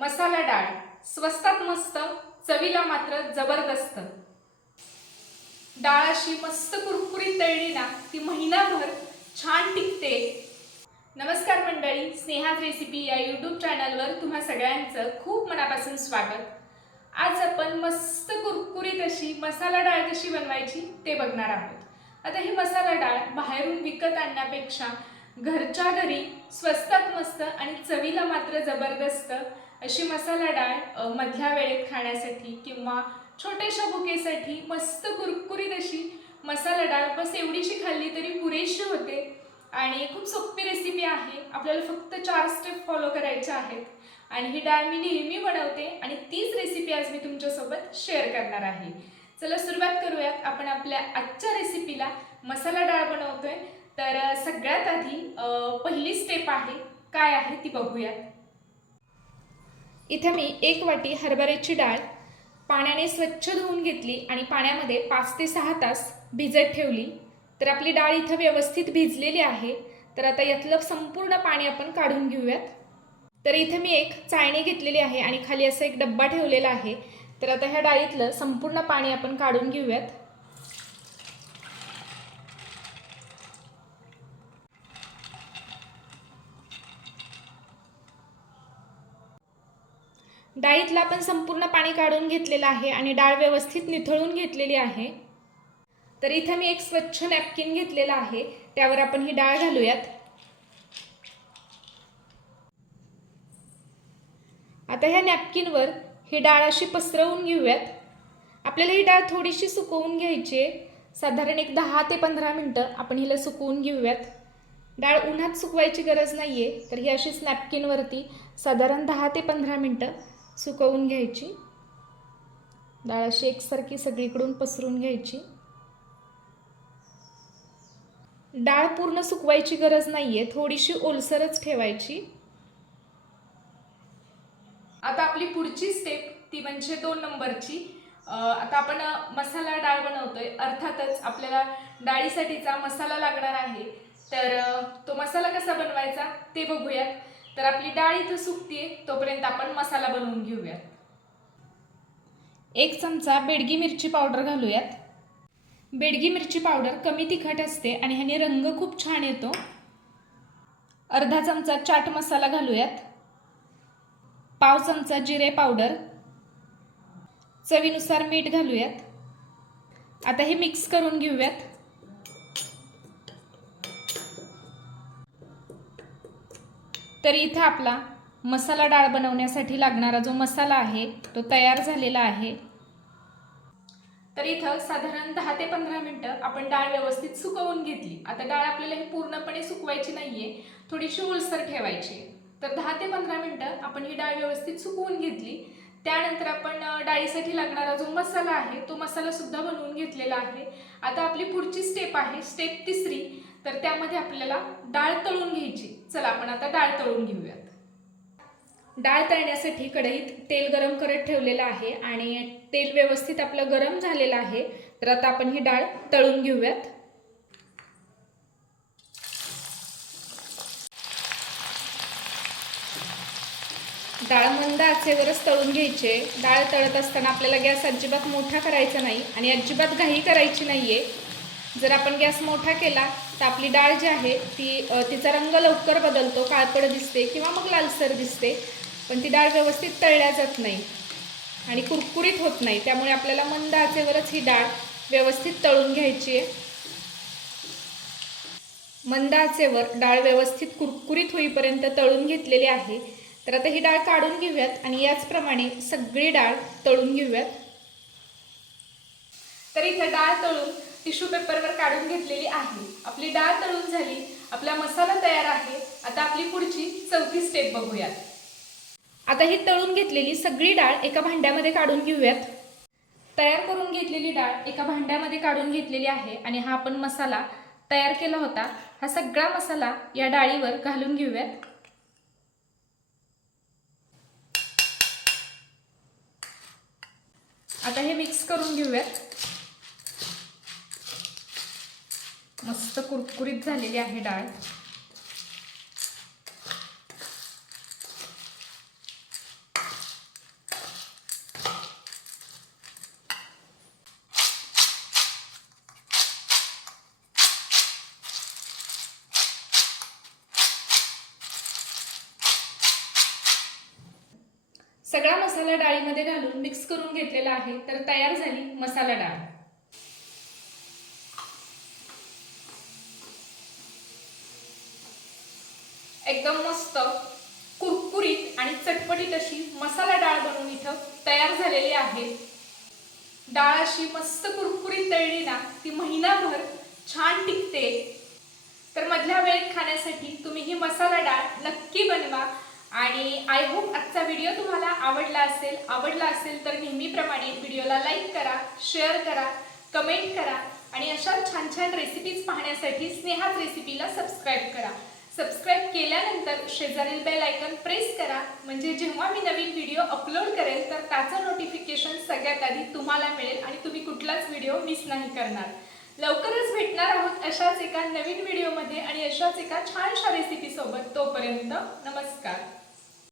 मसाला डाळ. स्वस्तात मस्त चवीला मात्र जबरदस्त. डाळ अशी मस्त कुरकुरीत तळली ना ती महिनाभर छान टिकते. नमस्कार मंडळी स्नेहाच रेसिपी या यूट्यूब चॅनलवर तुम्हा सगळ्यांचं खूप मनापासून स्वागत. आज आपण मस्त कुरकुरीत अशी मसाला डाळ कशी बनवायची ते बघणार आहोत. आता ही मसाला डाळ बाहेरून विकत आणण्यापेक्षा घरच्या घरी स्वस्तात मस्त आणि चवीला मात्र जबरदस्त अशी मसाला डाळ मधल्या वेळेत खाण्यासाठी किंवा छोट्याशा भुकेसाठी मस्त कुरकुरीत अशी मसाला डाळ. बस एवढीशी खाल्ली तरी पुरेशी होते आणि खूप सोपी रेसिपी आहे. आपल्याला फक्त चार स्टेप फॉलो करायच्या आहेत. आणि ही डाळ मी नेहमी बनवते आणि तीच रेसिपी आज मी तुमच्यासोबत शेअर करणार आहे. चला सुरुवात करूयात. आपण आपल्या आजच्या रेसिपीला मसाला डाळ बनवतोय. तर सगळ्यात आधी पहिली स्टेप आहे काय आहे ती बघूयात. इथे मी एक वाटी हरभऱ्याची डाळ पाण्याने स्वच्छ धुवून घेतली आणि पाण्यामध्ये पाच ते सहा तास भिजत ठेवली. तर आपली डाळ इथं व्यवस्थित भिजलेली आहे. तर आता यातलं संपूर्ण पाणी आपण काढून घेऊयात. तर इथे मी एक चाळणी घेतलेली आहे आणि खाली असा एक डब्बा ठेवलेला आहे. तर आता ह्या डाळीतलं संपूर्ण पाणी आपण काढून घेऊयात. डाळीतला आपण संपूर्ण पाणी काढून घेतलेलं आहे आणि डाळ व्यवस्थित निथळून घेतलेली आहे. तर इथे मी एक स्वच्छ नॅपकिन घेतलेला आहे. त्यावर आपण ही डाळ घालूयात. आता ह्या नॅपकिनवर ही डाळ अशी पसरवून घेऊयात. आपल्याला ही डाळ थोडीशी सुकवून घ्यायची आहे. साधारण एक दहा ते पंधरा मिनटं आपण हिला सुकवून घेऊयात. डाळ उन्हात सुकवायची गरज नाही आहे तर ही अशीच नॅपकिनवरती साधारण दहा ते पंधरा मिनटं सुकवून घ्यायची. डाळ अशी एकसारखी सगळीकडून पसरून घ्यायची. डाळ पूर्ण सुकवायची गरज नाही आहे थोडीशी ओलसरच ठेवायची. आता आपली पुढची स्टेप ती म्हणजे दोन नंबरची. आता आपण मसाला डाळ बनवतोय. अर्थातच आपल्याला डाळीसाठीचा मसाला लागणार आहे. तर तो मसाला कसा बनवायचा ते बघूयात. तर आपली डाळ इथं सुकते तोपर्यंत आपण मसाला बनवून घेऊयात. एक चमचा बेडगी मिरची पावडर घालूयात. बेडगी मिरची पावडर कमी तिखट असते आणि ह्याने रंग खूप छान येतो. अर्धा चमचा चाट मसाला घालूयात. पाव चमचा जिरे पावडर. चवीनुसार मीठ घालूयात. आता हे मिक्स करून घेऊयात. तर इथं आपला मसाला डाळ बनवण्यासाठी लागणारा जो मसाला आहे तो तयार झालेला आहे. तर इथं साधारण दहा ते पंधरा मिनटं आपण डाळ व्यवस्थित सुकवून घेतली. आता डाळ आपल्याला ही पूर्णपणे सुकवायची नाहीये थोडीशी ओलसर ठेवायची आहे. तर दहा ते पंधरा मिनटं आपण ही डाळ व्यवस्थित सुकवून घेतली. त्यानंतर आपण डाळीसाठी लागणारा जो मसाला आहे तो मसालासुद्धा बनवून घेतलेला आहे. आता आपली पुढची स्टेप आहे स्टेप तिसरी. तर त्यामध्ये आपल्याला डाळ तळून घ्यायची. चला आपण आता डाळ तळून घेऊयात. डाळ तळण्यासाठी कढईत तेल गरम करत ठेवलेलं आहे आणि तेल व्यवस्थित आपलं गरम झालेलं आहे. तर आता आपण ही डाळ तळून घेऊयात. डाळ मंद आचेवरच तळून घ्यायचे. डाळ तळत असताना आपल्याला गॅस अजिबात मोठा करायचा नाही आणि अजिबात घाई करायची नाही आहे जर आपण गॅस मोठा केला तर आपली डाळ जी आहे ती तिचा रंग लवकर बदलतो काळपड दिसते किंवा मग लालसर दिसते. पण ती डाळ व्यवस्थित तळल्या जात नाही आणि कुरकुरीत होत नाही. त्यामुळे आपल्याला मंद आचेवरच ही डाळ व्यवस्थित तळून घ्यायची आहे. मंद आचेवर डाळ व्यवस्थित कुरकुरीत होईपर्यंत तळून घेतलेली आहे. तर आता ही डाळ काढून घेऊयात आणि याचप्रमाणे सगळी डाळ तळून घेऊयात. तर इथं डाळ तळून टिश्यू पेपरवर काढून घेतलेली आहे. आपली डाळ तळून झाली आपला मसाला तयार आहे. आता आपली पुढची चौथी स्टेप बघूयात. आता ही तळून घेतलेली सगळी डाळ एका भांड्यामध्ये काढून घेऊयात. तयार करून घेतलेली डाळ एका भांड्यामध्ये काढून घेतलेली आहे आणि हा आपण मसाला तयार केला होता. हा सगळा मसाला या डाळीवर घालून घेऊयात. आता हे मिक्स करून घेऊयात. मस्त कुरकुरीत झालेली आहे डाळ. सगळा मसाला डाळीमध्ये घालून मिक्स करून घेतलेला आहे तर तयार झाली मसाला डाळ. एकदम मस्त कुरकुरीत आणि चटपटीत अशी मसाला डाळ बनवून इथं तयार झालेली आहे. डाळ अशी मस्त कुरकुरीत तळली ना ती महिनाभर छान टिकते. तर मधल्या वेळेत खाण्यासाठी तुम्ही ही मसाला डाळ नक्की बनवा. आणि आय होप आजचा व्हिडिओ तुम्हाला आवडला असेल आवडला असेल तर नेहमीप्रमाणे व्हिडिओला लाईक करा शेअर करा कमेंट करा आणि अशा छान छान रेसिपीज पाहण्यासाठी स्नेहाच रेसिपीला सबस्क्राईब करा. सबस्क्राईब केल्यानंतर शेजारील बेल आयकन प्रेस करा. म्हणजे जेव्हा मी नवीन व्हिडिओ अपलोड करेल तर त्याचं नोटिफिकेशन सगळ्यात आधी तुम्हाला मिळेल आणि तुम्ही कुठलाच व्हिडिओ मिस नाही करणार. लवकरच भेटणार आहोत अशाच एका नवीन व्हिडिओमध्ये आणि अशाच एका छानशा रेसिपीसोबत तोपर्यंत नमस्कार.